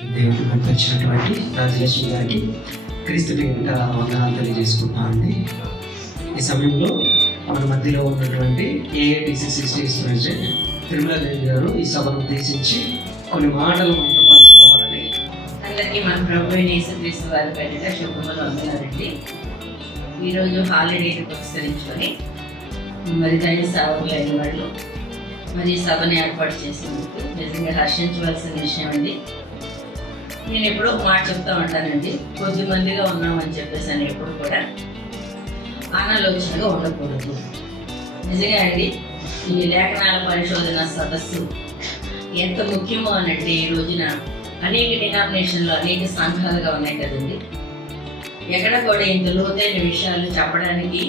దేవుడికి పంపించినటువంటి రాజలక్ష్మి గారికి క్రీస్తు పేరిట వందనాలు తెలియజేసుకుంటున్నామండి. ఈ సమయంలో మన మధ్యలో ఉన్నటువంటి ఏఐటిసిసి స్టేట్ ప్రెసిడెంట్ తిరుమలాదేవి గారు ఈ సభను ఉద్దేశించి కొన్ని మాటలు మనతో పంచుకోవాలని. అందరికీ మన ప్రభు యేసుక్రీస్తు వారి పేరిట శుభములు వందనాలండి. ఈరోజు హాలిడేని పురస్కరించుకొని మరి దైవ సేవకులైన వాళ్ళు మరి సభను ఏర్పాటు చేసినందుకు నిజంగా హర్షించవలసిన విషయం అండి. నేను ఎప్పుడో ఒక మాట చెప్తా ఉంటానండి, కొద్ది మందిగా ఉన్నామని చెప్పేసి అని ఎప్పుడు కూడా అనాలోచనగా ఉండకూడదు. నిజంగా అండి, ఈ లేఖనాల పరిశోధన సదస్సు ఎంత ముఖ్యమో అనంటే ఈ రోజున అనేక డినామినేషన్లు అనేక సంఘాలుగా ఉన్నాయి కదండి. ఎక్కడ కూడా ఇంత లోతైన విషయాలు చెప్పడానికి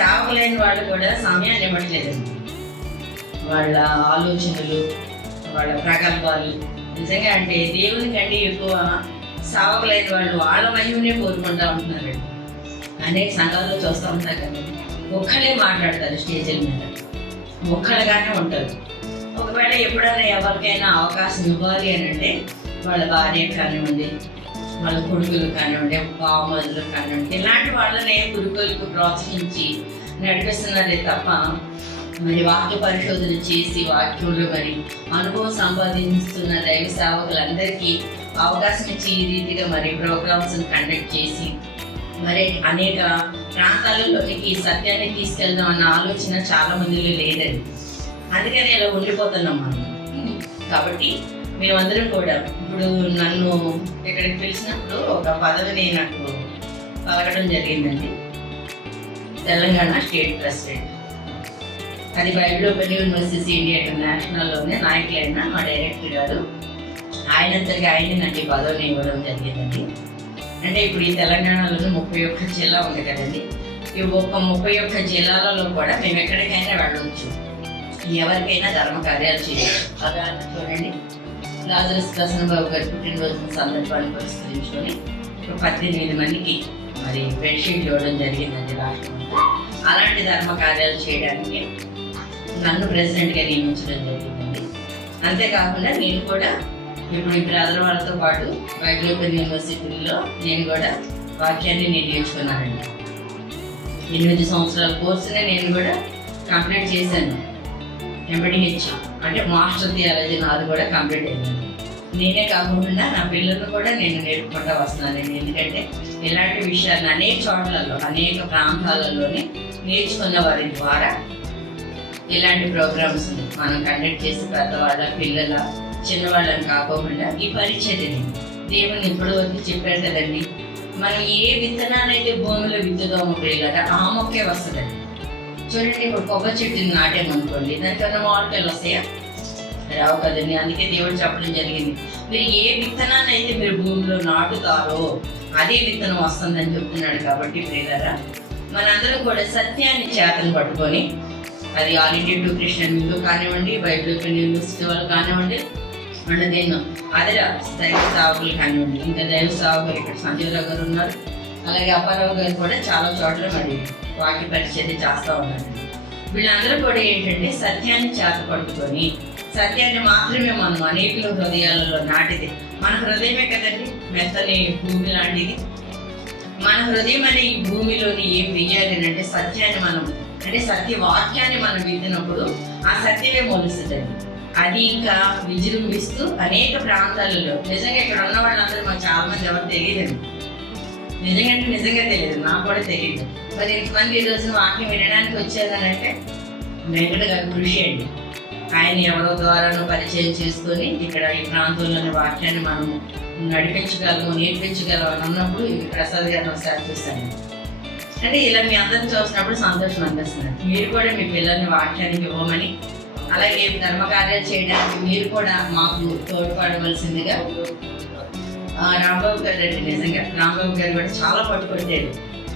సేవకులైన వాళ్ళు కూడా సమయాన్ని ఇవ్వట్లేదండి. వాళ్ళ ఆలోచనలు, వాళ్ళ ప్రగల్భాలు నిజంగా అంటే దేవుని కంటే ఎక్కువ సేవకులైన వాళ్ళు వాళ్ళ మహిమనే కోరుకుంటూ ఉంటున్నారండి. అనేక సంఘాల్లో చూస్తూ ఉంటారు కదా, ఒక్కళ్ళే మాట్లాడతారు స్టేజీల మీద, ఒక్కళ్ళగానే ఉంటారు. ఒకవేళ ఎప్పుడైనా ఎవరికైనా అవకాశం ఇవ్వాలి అని అంటే వాళ్ళ భార్య కానివ్వండి, వాళ్ళ కొడుకులు కానివ్వండి, బావమరులు కానివ్వండి, ఇలాంటి వాళ్ళనే గురుకులకు ప్రోత్సహించి నడిపిస్తున్నారే తప్ప మరి వాక్య పరిశోధన చేసి వాక్యంలో మరి అనుభవం సంపాదిస్తున్న దైవ సేవకులందరికీ అవకాశం ఇచ్చి ఈ రీతిగా మరి ప్రోగ్రామ్స్ కండక్ట్ చేసి మరి అనేక ప్రాంతాలలోకి ఈ సత్యాన్ని తీసుకెళ్దాం అన్న ఆలోచన చాలా మందిలో లేదండి. అందుకని ఇలా ఉండిపోతున్నాం మనం. కాబట్టి మేమందరం కూడా ఇప్పుడు నన్ను ఇక్కడికి పిలిచినప్పుడు ఒక పదవిని నాకు పలకడం జరిగిందండి, తెలంగాణ స్టేట్ ప్రెసిడెంట్. అది బైబిల్ ఓపెన్ యూనివర్సిటీ ఇండియా ఇంటర్నేషనల్లోనే నాయకులైన మా డైరెక్టర్ గారు ఆయనంతటిగా ఆయన నాకు ఈ పదవిని ఇవ్వడం జరిగిందండి. అంటే ఇప్పుడు ఈ తెలంగాణలోనే 31 జిల్లా ఉంది కదండి. ఈ 31 జిల్లాలలో కూడా మేము ఎక్కడికైనా వెళ్ళవచ్చు, ఎవరికైనా ధర్మ కార్యాలు చేయవచ్చు. ఉదాహరణ చూడండి, లాజరస్ ప్రసన్నబాబు గారి పుట్టినరోజు సందర్భాన్ని పురస్కరించుకొని 18 మందికి మరి బెడ్షీట్ ఇవ్వడం జరిగిందండి రాష్ట్రంలో. అలాంటి ధర్మ కార్యాలు చేయడానికి నన్ను ప్రెసిడెంట్గా నియమించడం జరిగిందండి. అంతేకాకుండా నేను కూడా ఇప్పుడు ఈ బ్రదర్ వాళ్ళతో పాటు బైబిల్ ఓపెన్ యూనివర్సిటీలో నేను కూడా వాక్యాన్ని నేర్చుకున్నానండి. 8 సంవత్సరాల కోర్సునే నేను కూడా కంప్లీట్ చేశాను. ఎంబడిహెచ్ అంటే మాస్టర్ థియాలజీ నాది కూడా కంప్లీట్ అయింది. నేనే కాకుండా నా పిల్లలను కూడా నేను నేర్పుకుంటూ వస్తున్నానండి. ఎందుకంటే ఇలాంటి విషయాలను అనేక చోట్లలో అనేక ప్రాంతాలలోనే నేర్చుకున్న వారి ద్వారా ఇలాంటి ప్రోగ్రామ్స్ మనం కండక్ట్ చేసి పెద్దవాళ్ళ పిల్లల చిన్నవాళ్ళని కాకోకుండా ఈ పరిచర్యని దేవుని ఇప్పుడు వరకు చెప్పారు కదండి. మనం ఏ విత్తనాలైతే భూమిలో విత్తుదామో పిల్లగా ఆ మొక్కే వస్తుందండి. చూడండి, ఇప్పుడు కొబ్బరి చెట్టుని నాటామనుకోండి, దానికన్నా మామిడికాయలు వస్తాయా? రావు కదండి. అందుకే దేవుడు చెప్పడం జరిగింది, మీరు ఏ విత్తనాన్ని అయితే మీరు భూమిలో నాటుతారో అదే విత్తనం వస్తుందని చెప్తున్నాడు. కాబట్టి ప్రియులారా, మనందరం కూడా సత్యాన్ని చేతను పట్టుకొని, అది all India to Christian Hindu కానివ్వండి, బైబిల్ ఓపెన్ యూనివర్సిటీ వాళ్ళు కానివ్వండి, అండ్ నేను అదే దైవ సేవకులు కానివ్వండి, ఇంకా దైవ సేవకులు ఇక్కడ సంజీవరావు గారు ఉన్నారు, అలాగే అప్పారావు గారు కూడా చాలా చోట్ల మరి వాక్య పరిచర్య చేస్తూ ఉన్నారు. వీళ్ళందరూ కూడా ఏంటంటే సత్యాన్ని చేత పట్టుకొని సత్యాన్ని మాత్రమే మనం అనేకుల హృదయాలలో నాటితే, మన హృదయమే కదండి మెత్తని భూమి లాంటిది. మన హృదయం అనే ఈ భూమిలోని ఏం వెయ్యాలి అంటే సత్యాన్ని మనం అంటే సత్య వాక్యాన్ని మనం విత్తినప్పుడు ఆ సత్యమే మొలుస్తుందండి. అది ఇంకా విజృంభిస్తూ అనేక ప్రాంతాలలో నిజంగా ఇక్కడ ఉన్న వాళ్ళందరూ మాకు చాలా మంది ఎవరు తెలియదండి. నిజంగా తెలియదు, నాకు కూడా తెలియదు. మరి ఇంతమంది ఈ రోజున వాక్యం వినడానికి వచ్చారనంటే వెంకట గారి కృషి అండి. ఆయన ఎవరో ద్వారానో పరిచయం చేసుకొని ఇక్కడ ఈ ప్రాంతంలోని వాక్యాన్ని మనం నడిపించగలము, నేర్పించగలము అని అన్నప్పుడు ప్రసాద్ గారిని ఒకసారి చూస్తాను. అంటే ఇలా మీ అందరిని చూసినప్పుడు సంతోషం అనిపిస్తుంది. మీరు కూడా మీ పిల్లల్ని వాక్యానికి ఇవ్వమని, అలాగే ధర్మకార్యాలు చేయడానికి మీరు కూడా మాకు తోడ్పడవలసిందిగా రాంబాబు గారు అండి. నిజంగా రాంబాబు గారు కూడా చాలా పట్టుకొట్టారు,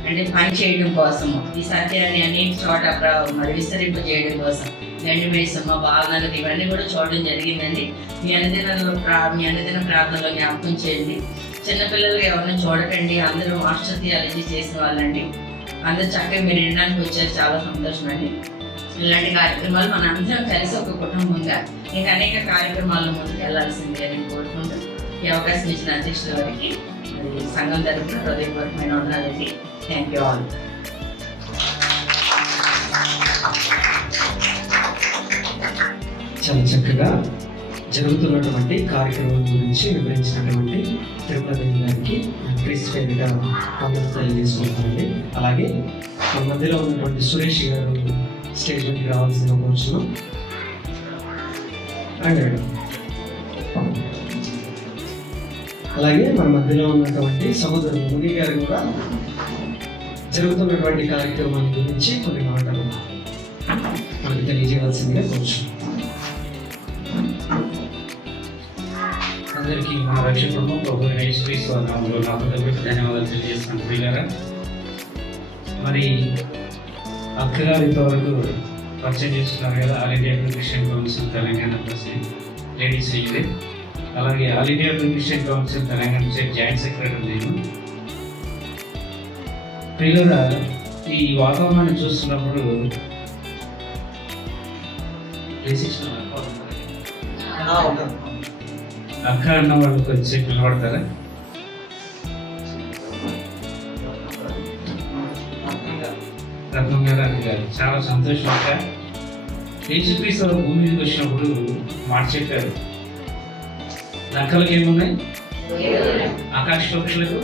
అంటే పని చేయడం కోసము ఈ సత్యాన్ని అనేక చోట మరి విస్తరింపజేయడం కోసం గండి మేసమ్మ బాలనగర్ ఇవన్నీ కూడా చూడడం జరిగిందండి. మీ అనుదిన ప్రార్థనలో జ్ఞాపకం చేయండి. చిన్నపిల్లలుగా ఎవరిని చూడకండి, అందరూ మాస్టర్ థియాలజీ చేసిన వాళ్ళండి. అందరూ చక్కగా మీరు వినడానికి వచ్చారు, చాలా సంతోషం అండి. ఇలాంటి కార్యక్రమాలు మన అందరం కలిసి ఒక కుటుంబంగా ఇంకా అనేక కార్యక్రమాల్లో ముందుకు వెళ్ళాల్సిందే అని కోరుకుంటూ ఈ అవకాశం ఇచ్చిన అధ్యక్షుల వారికి మరి సంఘం తరఫున హృదయపూర్వకమైన వందనాలండి. Thank you all. చాలా చక్కగా జరుగుతున్నటువంటి కార్యక్రమం గురించి వివరించినటువంటి తిరుపతి గారికి క్రీస్తు పేరిట వందనాలు తెలియజేసుకుంటామండి. అలాగే మన మధ్యలో ఉన్నటువంటి సురేష్ గారు స్టేజ్ నుంచి రావాల్సిన కోరుచున్నాం. అలాగే మన మధ్యలో ఉన్నటువంటి సహోదరుడు ముని గారు కూడా జరుగుతున్నటువంటి కార్యక్రమాల గురించి కొన్ని మాటలు మనకు తెలియజేయవలసిందిగా కోరుచున్నాం. అందరికీ మా రక్షకుడు ప్రభు యేసుక్రీస్తు నామములో నా హృదయపూర్వక ధన్యవాదాలు తెలియజేస్తున్నాను. ప్రియులారా, మరి అక్కగారు ఇంతవరకు పరిచయం చేస్తున్నారు కదా, all India Christian council Telangana president ladies అయితే, అలాగే all India Christian council Telangana state joint secretary నేను. ప్రియులారా, ఈ వాతావరణాన్ని చూస్తున్నప్పుడు అక్క అన్న వాళ్ళు కొంచెం నిలబడతారా? రత్నం గారు అని గారు చాలా సంతోషం. అక్క యేసుక్రీస్తు భూమి మీదకి వచ్చినప్పుడు మాట చెప్పారు, నక్కలకి ఏమున్నాయి, ఆకాశ పక్షులకు,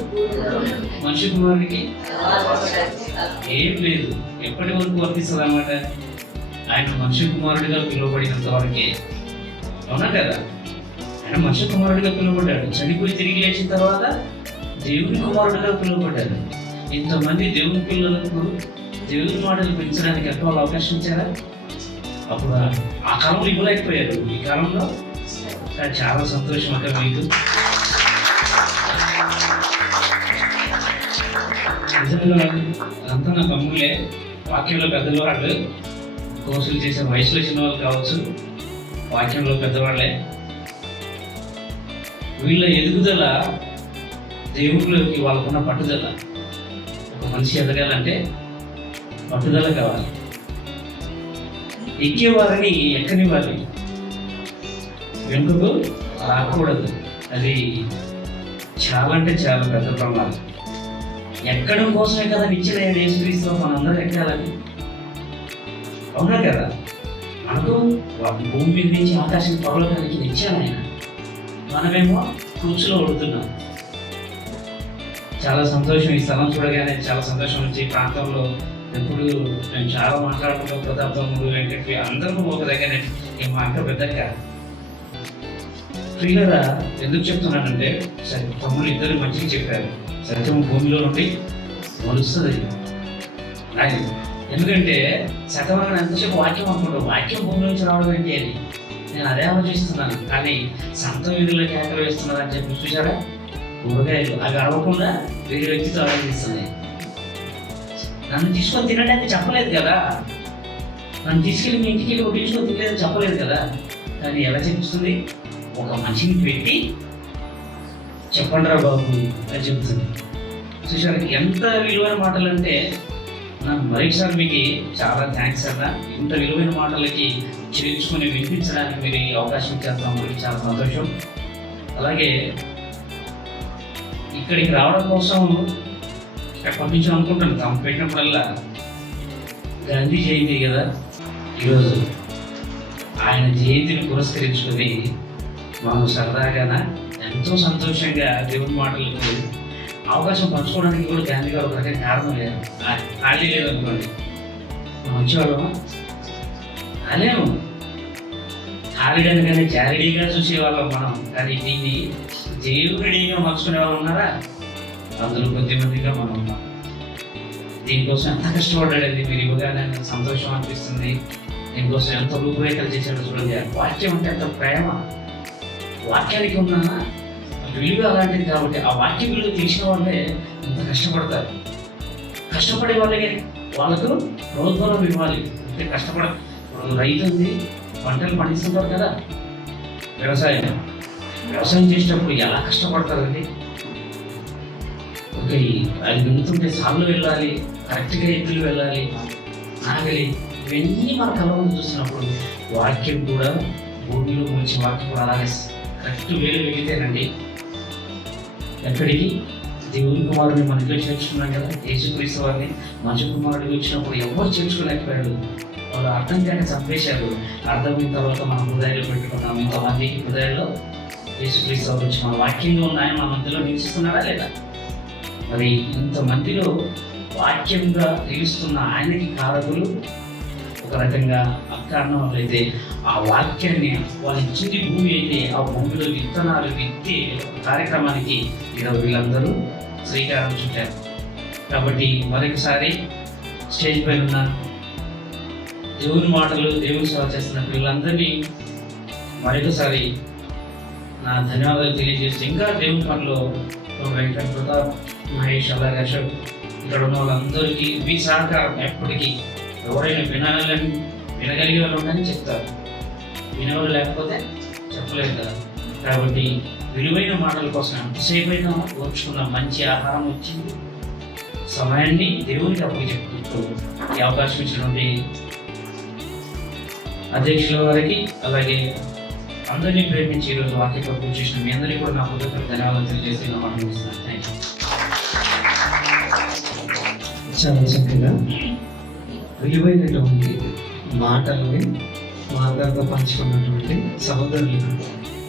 మనిషి కుమారునికి ఏం లేదు. ఎప్పటి వరకు వర్తిస్తుంది అన్నమాట? ఆయన మనిషి కుమారుడిగా పిలువబడినంత వరకే. అవునా కదా? ఆయన మనిషి కుమారుడిగా పిలువబడ్డాడు. చనిపోయి తిరిగి లేచిన తర్వాత దేవుని కుమారుడిగా పిలువబడ్డాడు. ఇంతమంది దేవుని పిల్లలకు దేవుని మాటలు పెంచడానికి ఎంతో అవకాశం ఇచ్చారా? అప్పుడు ఆ కాలంలో ఇవ్వలేకపోయారు, ఈ కాలంలో చాలా సంతోషం అక్కడ మీకు. నిజంగా అంతా నా తమ్ముళ్ళే, వాక్యంలో పెద్దలు వాళ్ళు, కోర్సులు చేసే వయసులో చిన్న వాళ్ళు కావచ్చు, వాక్యంలో పెద్దవాళ్ళే. వీళ్ళ ఎదుగుదల దేవుళ్ళకి వాళ్ళకున్న పట్టుదల. ఒక మనిషి ఎదగాలంటే పట్టుదల కావాలి. ఎక్కేవారిని ఎక్కనివ్వాలి, వెనుకకు రాకూడదు. అది చాలా అంటే చాలా పెద్ద ప్రమాదం. ఎక్కడం కోసమే కదా నిచ్చిన యేసుక్రీస్తు మనందరూ ఎక్కాలని. అవునా కదా? మనకు భూమి మీద నుంచి ఆకాశం పర్వతానికి నిచ్చాను ఆయన, మనమేమో కూర్చులో ఉడుతున్నాం. చాలా సంతోషం. ఈ స్థలం చూడగానే చాలా సంతోషం వచ్చి, ఈ ప్రాంతంలో ఎప్పుడు మేము చాలా మాట్లాడుకుంటాం. ప్రతాప్ తమ్ముడు, వెంకటి అందరూ ఒక దగ్గర. మా అక్క పెద్దక్క. ప్రియులరా, ఎందుకు చెప్తున్నానంటే తమ్ముడు ఇద్దరు మంచిగా చెప్పారు. సత్యం భూమిలో నుండి మొలుస్తుంది. ఎందుకంటే శతవరం ఎంతసేపు వాక్యం అనుకుంటాం, వాక్యం భూమి నుంచి రావడం ఏంటి అని నేను అదే ఆలోచిస్తున్నాను. కానీ సంత వీధుల్లో కేకలు వేస్తున్నారు అని చెప్పి చూసారా? కూరగాయలు అవి అడవకుండా వేరే వ్యక్తితో ఆలోచిస్తున్నాయి. నన్ను తీసుకొని తినండి అని చెప్పలేదు కదా, నన్ను తీసుకెళ్ళి మీ ఇంటికి వెళ్ళి వడ్డించుకొని తినలేదని చెప్పలేదు కదా. కానీ ఎలా చెప్తుంది? ఒక మనిషిని పెట్టి చెప్పండి రా బాబు అని చెప్తుంది. చూసారు ఎంత విలువైన మాటలు అంటే. నాకు మరొకసారి మీకు చాలా థ్యాంక్స్ అన్న. ఇంత విలువైన మాటలకి చేర్చుకొని వినిపించడానికి మీరు ఈ అవకాశం ఇచ్చేస్తాం, మనకి చాలా సంతోషం. అలాగే ఇక్కడికి రావడం కోసం ఎప్పటి నుంచో అనుకుంటాను. తాము పెట్టినప్పుడల్లా గాంధీ జయంతి కదా ఈరోజు, ఆయన జయంతిని పురస్కరించుకొని మనం సరదాగా ఎంతో సంతోషంగా దేవుని మాటలకు అవకాశం పంచుకోవడానికి కూడా గాంధీ గారు ఒక రకమైన కారణం లేదు. ఖాళీ లేదనుకోండి, మనం వచ్చేవాళ్ళమా? అలేము. ఖాళీగానే జారీడీగా చూసేవాళ్ళం మనం. కానీ దీన్ని దేవుడిగా మార్చుకునే వాళ్ళు ఉన్నారా? అందులో కొద్దిమందిగా మనం ఉన్నాం. దీనికోసం ఎంత కష్టపడ్డాడండి. మీరు ఇవ్వగానే సంతోషం అనిపిస్తుంది. దీనికోసం ఎంత రూపురేఖలు చేశాడో చూడండి. వాక్యం అంటే ఎంత ప్రేమ, వాక్యానికి ఉన్న విలువ అలాంటిది. కాబట్టి ఆ వాక్య విలువ తెలిసిన వాళ్ళే ఇంత కష్టపడతారు. కష్టపడే వాళ్ళకు ప్రోద్బలం ఇవ్వాలి. అంటే ఇప్పుడు రైతు ఉంది, పంటలు పండిస్తుంటారు కదా, వ్యవసాయం చేసేటప్పుడు ఎలా కష్టపడతారండి. ఓకే, అది దున్నుతుంటే సార్లు వెళ్ళాలి, కరెక్ట్గా ఎద్దులు వెళ్ళాలి, నాగలి, ఇవన్నీ మన కళ్ళ ముందు చూసినప్పుడు వాక్యం కూడా భూమిలో మంచి వాక్యం కూడా అలాగే కరెక్ట్ వేలు వెళితేనండి ఎక్కడికి? దేవుని కుమారుడిని మనలో చేర్చుకున్నాం కదా. యేసుక్రీస్తు వారిని మనుషు కుమారుడికి వచ్చినప్పుడు ఎవరు చేర్చుకోలేకపోయాడు. వాళ్ళు అర్థం కాక చంపేశారు. అర్థమైన తర్వాత మన హృదయాలు పెట్టుకున్నాం. ఇంతమంది హృదయాల్లో యేసుక్రీస్తు వారు వచ్చి మన వాక్యంలో ఉన్నాయని మన మధ్యలో నిలుస్తున్నాడా లేదా? మరి ఇంతమందిలో వాక్యంగా నిలుస్తున్న ఆయనకి కారకులు ఒక రకంగా అకారణం అయితే ఆ వాక్యాన్ని వాళ్ళ ఇచ్చింది భూమి అయితే ఆ భూమిలో విత్తనాలు విత్తే కార్యక్రమానికి ఈరోజు వీళ్ళందరూ శ్రీకారం చుట్టారు. కాబట్టి మరొకసారి స్టేజ్ పైన ఉన్న దేవుని మాటలు దేవుని సేవ చేస్తున్న వీళ్ళందరినీ మరొకసారి నా ధన్యవాదాలు తెలియజేస్తూ, ఇంకా దేవుని పనిలో వెంకట ప్రతాప్, మహేష్, అలాగే అశోక్, ఇక్కడ ఉన్న వాళ్ళందరికీ మీ సహకారం ఎప్పటికీ. ఎవరైనా వినగలిగే వాళ్ళు ఉండని చెప్తారు, వినేవాళ్ళు లేకపోతే చెప్పలేదు కదా. కాబట్టి విలువైన మాటల కోసం ఎంతసేపు అయినా ఓర్చుకున్న మంచి ఆహారం వచ్చింది. సమయాన్ని దేవునికి అప్పు చెప్పుకుంటూ ఈ అవకాశం ఇచ్చినటువంటి అధ్యక్షుల వారికి, అలాగే అందరినీ ప్రేమించి ఈరోజు వాక్య పూర్తి చేసిన మీ అందరికీ కూడా నా హృదయపూర్వక ధన్యవాదాలు తెలియజేసి నా మాట ముగిస్తున్నాను. Thank you. చాలా చక్కగా విలువైనటువంటి మాటలని మా అందరితో పంచుకున్నటువంటి సహోదరులకు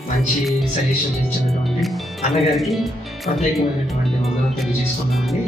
మంచి సజెషన్ ఇచ్చినటువంటి అన్నగారికి ప్రత్యేకమైనటువంటి వందనం తెలియజేసుకున్నామని